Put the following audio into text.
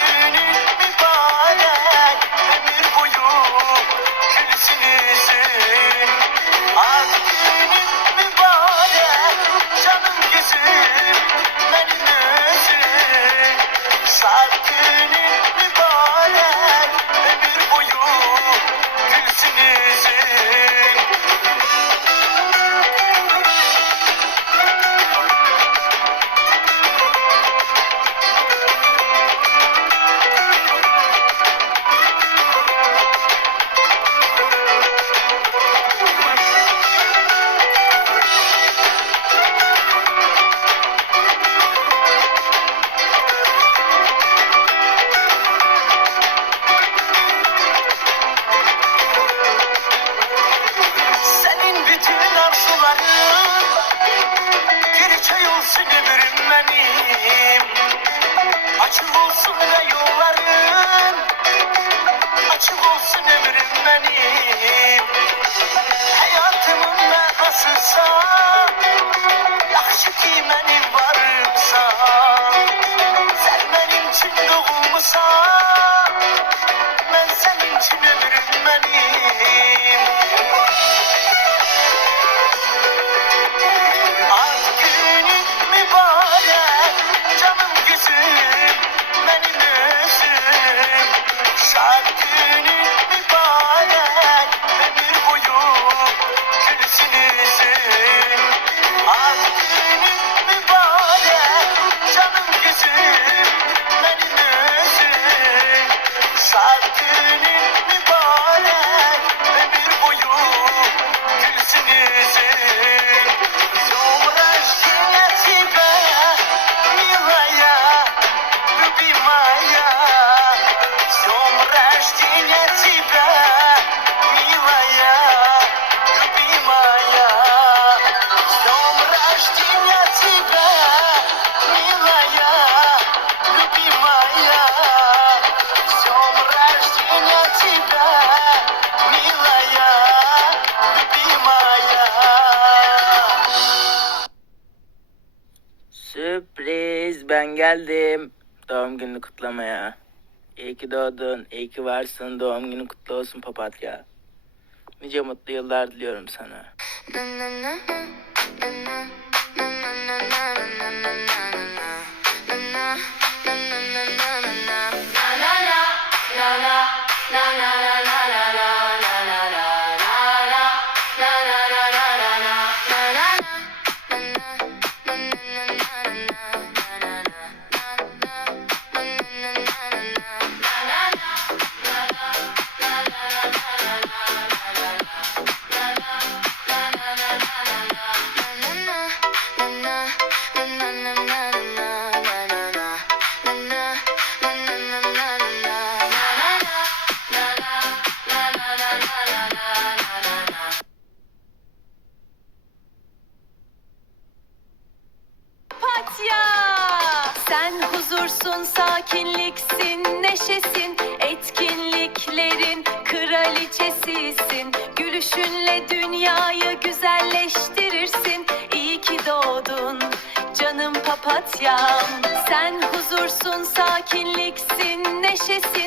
günün mübarek, ömür boyu gülsün yüzün. Ad günün mübarek, canım gözüm, benim özüm. Şad günün mübarek, ömür boyu gülsün yüzün. Senin bütün arzuların bir çay olsun ömrüm benim. Açık olsun ve yolların, açık olsun ömrüm benim. Hayatımın nasılsa, yaxşı ki benim varımsa. Sen benim için doğulmuşsan, ben senin için ömrüm benim. Ad günün mübarek, canım gözüm, benim özüm. Şad günün mübarek, ömür boyu gülsün yüzün. Ad günün mübarek, canım gözüm, benim özüm. Şad günün mübarek, ömür boyu gülsün yüzün. Днем рождения тебя, милая, любимая. С днем рождения тебя, милая, любимая. С днем рождения тебя, милая, любимая. С днем рождения тебя, милая, любимая. Sürpriz, ben geldim doğum gününü kutlamaya. İyi ki doğdun, iyi ki varsın, doğum günün kutlu olsun papatya. Nice mutlu yıllar diliyorum sana. Papatya! Sen huzursun, sakinliksin, neşesin, etkinliklerin kraliçesisin. Gülüşünle dünyayı güzelleştirirsin. İyi ki doğdun canım papatyam. Sen huzursun, sakinliksin, neşesin,